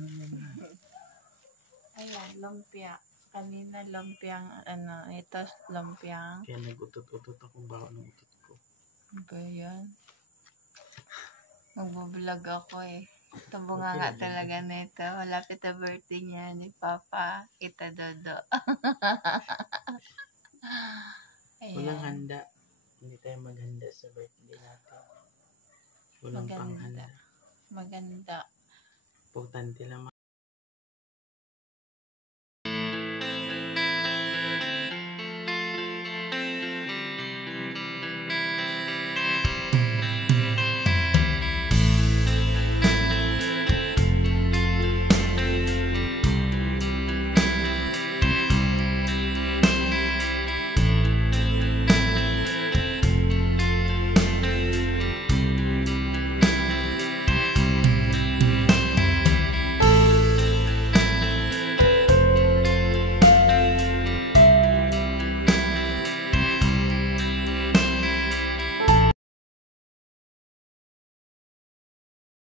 Ano yan? Ayan, lumpia. Kanina lumpiang, ito lumpiang. Kaya nag-utot-utot akong baho ng utot ko. Ano ba yan? Magbablog ako eh. Ito bunga nga talaga nito. Malapit na birthday niya ni Papa. Kita Dodo. Walang Ayan. handa. Hindi tayo maghanda sa birthday natin. Walang panghanda. Maganda. Importante lang